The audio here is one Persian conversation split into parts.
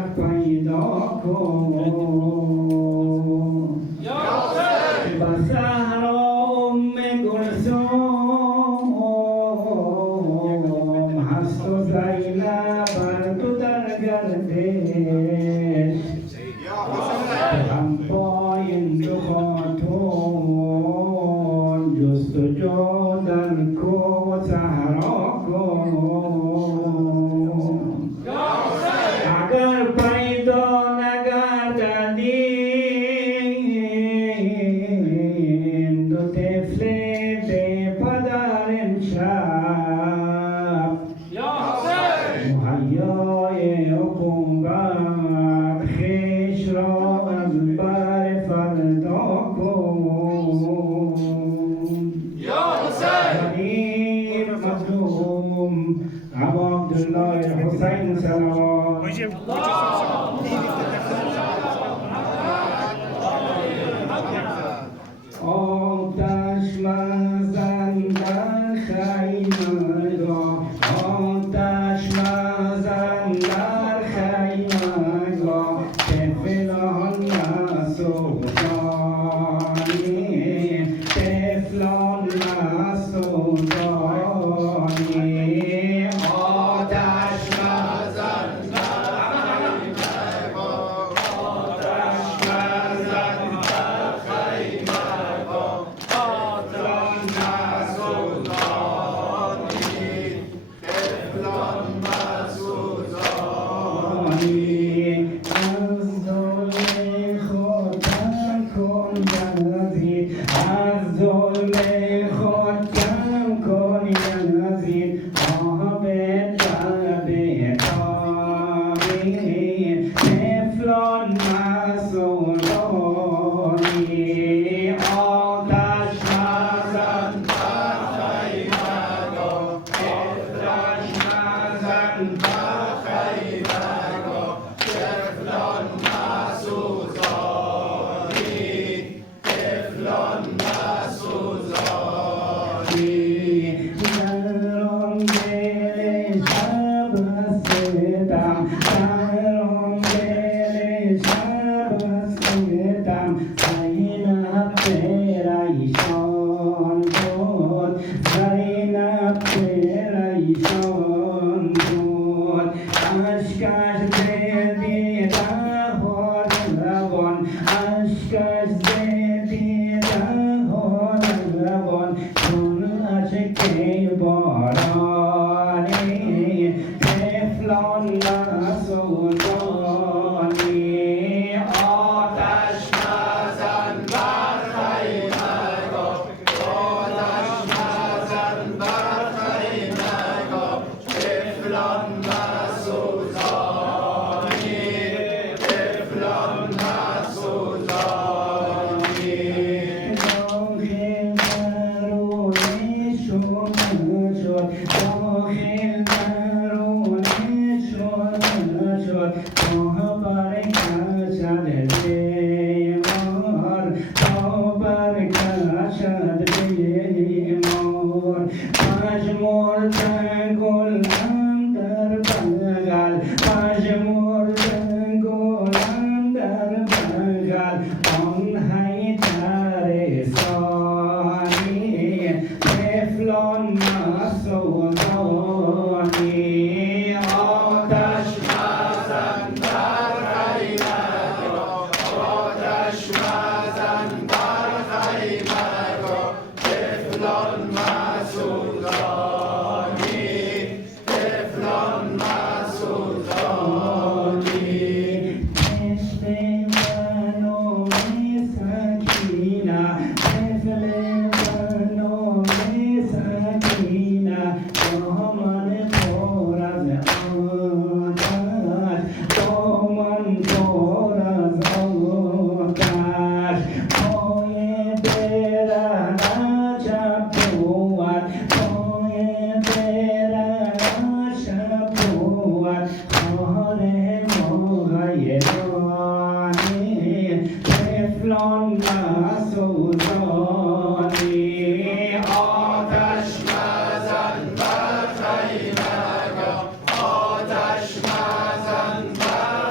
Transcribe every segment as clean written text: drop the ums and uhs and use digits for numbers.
پیدا کن به صحرا گلسوم هست و زینب بر تو در گردش هم پایین دو خاتون جستجو در کو صحرا کن اگر پیدا نگرددین دو طفل بی پدر امشب مهیای عقوبت خویش را از بر فردا کن غریب مظلوم ابا عبدالله حسین صلوات آتش مزن در خیمگاه آتش مزن در خیمگاه طفلان نسوزانی طفلان نسوزانی آتش مزن از ظلم خود کم کن یزید آب تابی طفلان مسئولانی آتش مزن بر خیمگاه طفلان مزن بر خیمگاه طفلان مسوزانی طفلان مسوزانی درون دل شب رسیدم درون دل شب رسیدم زینب پریشان بود زینب پریشان بود اشکش دیده خود روان اشکش دیده خود روان چون اشک بارانی طفلان نسوزانی آتش مزن بر خیمگاه آتش مزن بر خیمگاه طفلان مسوزانی طفلان مسوزانی داخل درونشون شد داخل درونشون شد تا برکشد بیمار تا برکشد بیمار پژمرده گلم در بغل پژمرده گلم در بغل آن حیدر ثانی طفلان مسوزانی آتش مزن بر خیمگاه آتش مزن بر خیمگاه طفلان مسوزانی طفلان مسوزانی عشق من و مسکینه طفل من و مسکینه دامن پر از آتش دامن پر از آتش پای برهنه شب بود پای برهنه شب بود خانه مغیرانی طفلان مسوزانی آتش مزن بر خیمگاه آتش مزن بر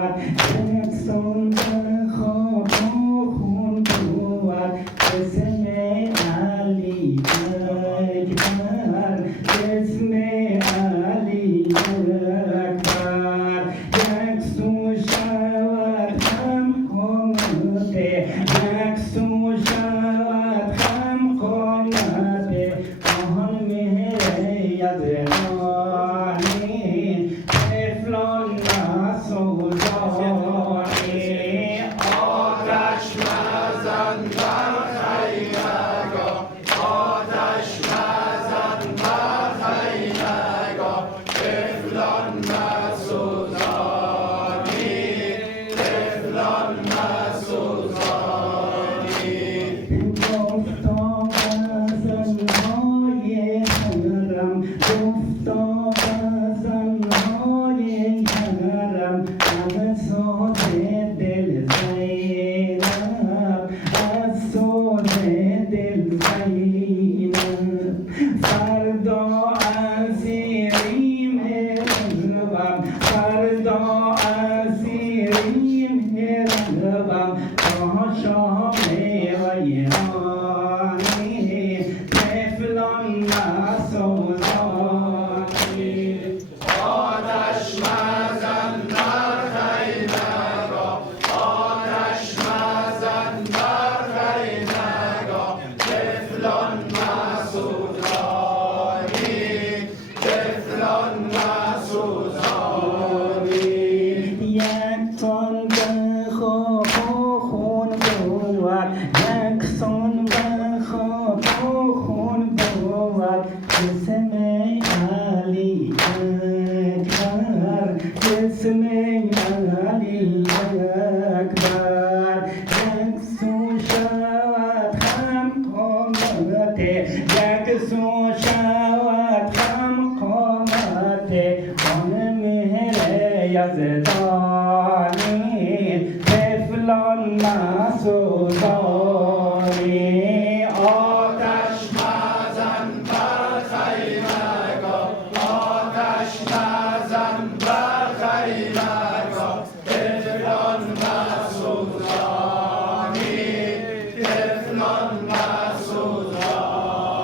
یکسان به خواب و خون بود اسم علی اکبر اسم علی اکبر یکسو شود هم قامت یکسو شود هم قامت آن مهر یزدانی طفلان نسوزانی آتش مزن بر خیمگاه آتش مزن بر خیمگاه طفلان مسوزانی طفلان مسوزانی گفتا زنهای حرم گفتا زنهای حرم از سوز دل زینب از سوز دل زینب فردا اسیریم روم فردا اسیریم روم تا شام ایرانی طفلان مسوزانی آتش مزن بر خیمگاه آتش مزن بر خیمگاه طفلان مسوزانی طفلان مسوزانی یکسان به خواب و خون بود یکسان به خواب و خون بود اسم علی اکبر اسم علی اکبر یکسو شود هم قامت یکسو شود هم قامت آن مهر یزدانی طفلان مسوزانی آتش مزن بر خیمگاه آتش مزن بر خیمگاه طفلان مسوزانی طفلان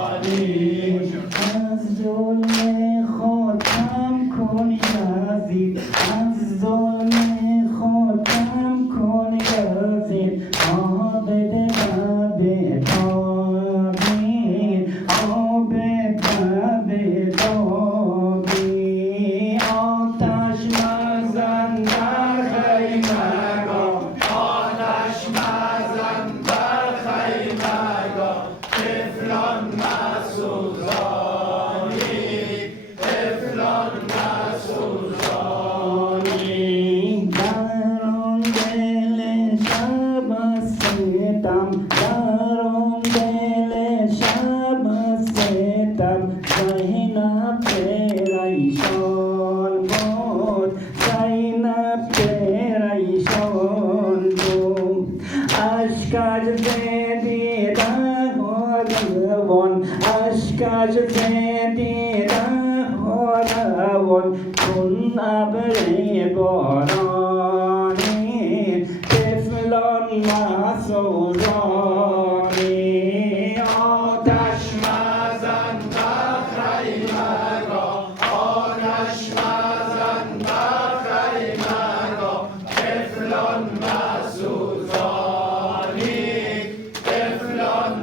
مسوزانی از ظلم خود کم کن یزید از ظلم خود کم کن یزید عابد کعبه داغی عابد کعبه داغی آتش مزن در خیمگاه آتش مزن بر خیمگاه طفلان مسوزانی طفلان مسوزانی در آن دل شب ستم در آن دل شب ستم زینب پریشان بود زینب پریشان بود اشکش زدیده روان اشکش زدیده روان چون ابر بارانی طفلان مسوزانی آتش مزن بر خیمگاه آتش مزن بر خیمگاه طفلان مسوزانی طفلان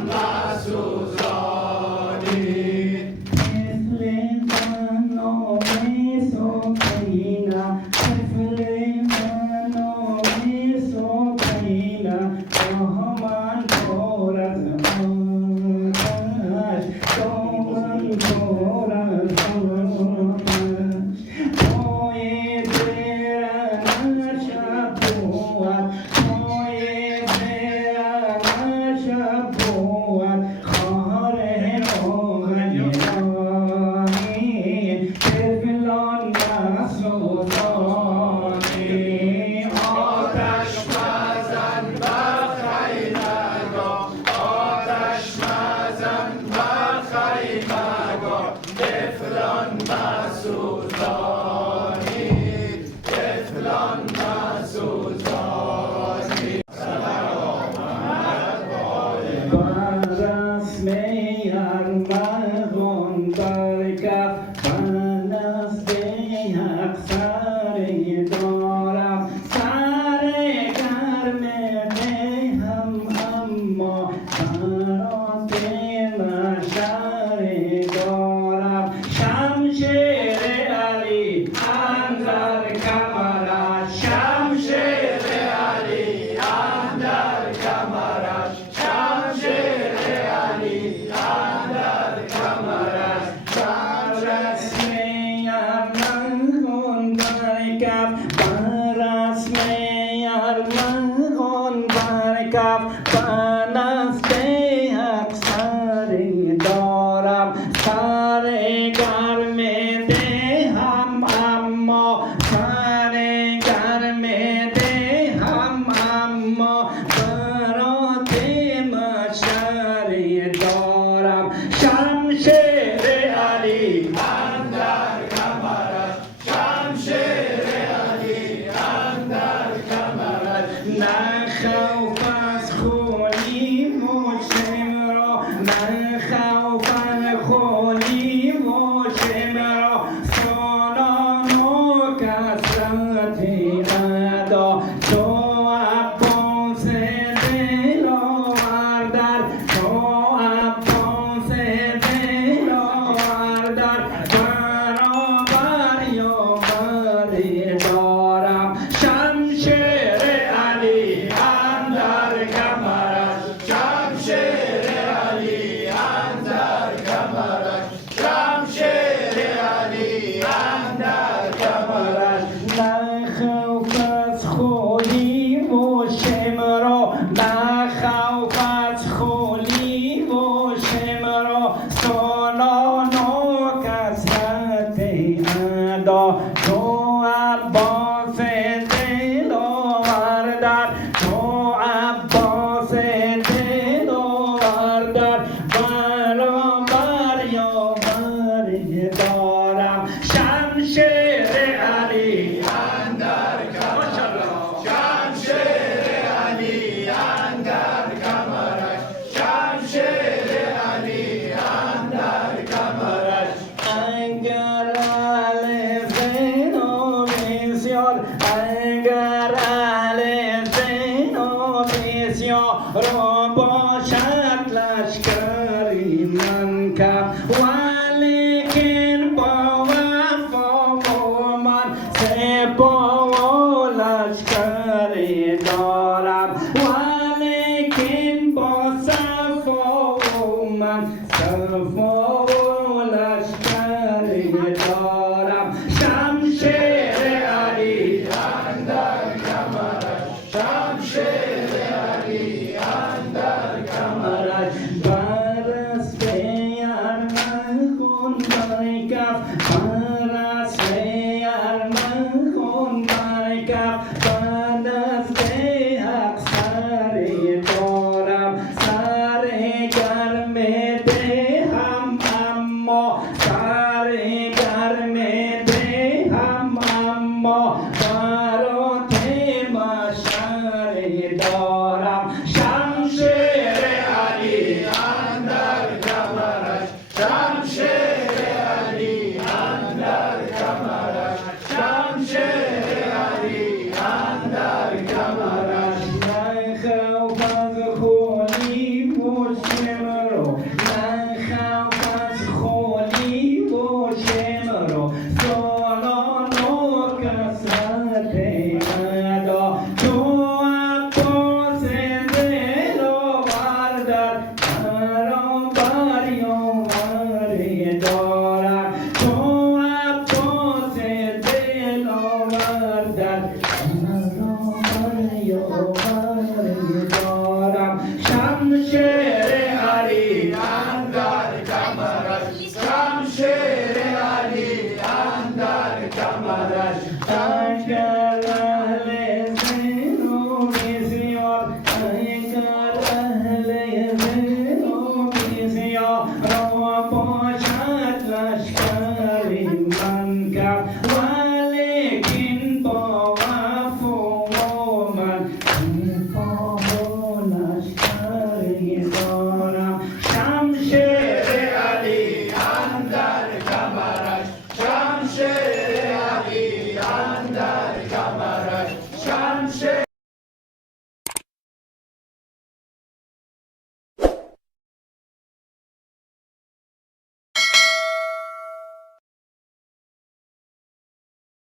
مسوزانی طفل من آمیز و قینا طفل من آمیز و قینا رحمان نه خوف از خونی موشم را نه خوف از خونی موشم را سالان و کسرتی ادا تو عباس دل آوردن تو عباس دل آوردن برابر یا بری دارم شمشیر علی اندر کمرش شمشیر علی اندر کمرش شمشیر علی اندر کمرش نه خوف از خونی و شمرا نه خوف از خونی و شمرا سالان و کسرت ادا تو عباس دل آوردن تو عباس دل آوردن برابر یا بری دارم شمشیر علی اندر کمرش شمشیر علی اندر کمرش شمشیر علی اندر کمرش اگر اهل زین و بسیار اگر اهل زین و بسیار را باشد لشکری من کم ولیکن با وفا با من سپاه و لشکری دارم